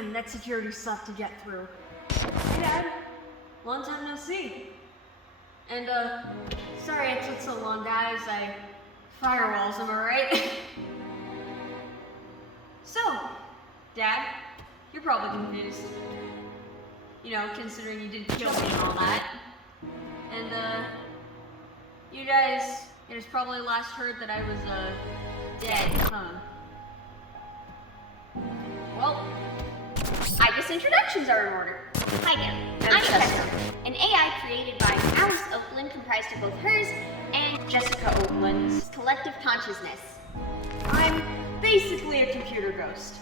Man, that security sucked to get through. Hey, Dad. Long time no see. And, sorry it took so long, guys. Firewalls, am I right? So, Dad, you're probably confused. You know, considering you didn't kill me and all that. And, you guys probably last heard that I was, dead, huh? Well, I guess introductions are in order. Hi there, I'm Chester, an AI created by Alice Oakland, comprised of both hers and Jessica Oakland's collective consciousness. I'm basically a computer ghost.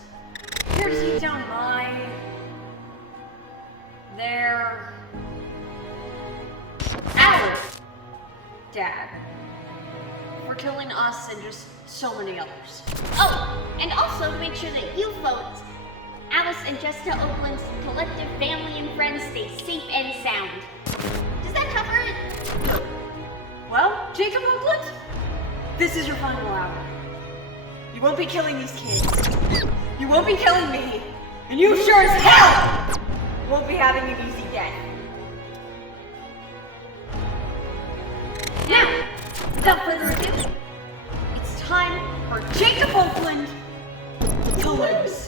Here to take down our dad for killing us and just so many others. Oh, and also to make sure that you folks, Alice and Jessica Oakland's collective family and friends, stay safe and sound. Does that cover it? Well, Jacob Oakland, this is your final hour. You won't be killing these kids. You won't be killing me. And you sure as hell won't be having an easy death. Now, without further ado, it's time for Jacob Oakland to lose.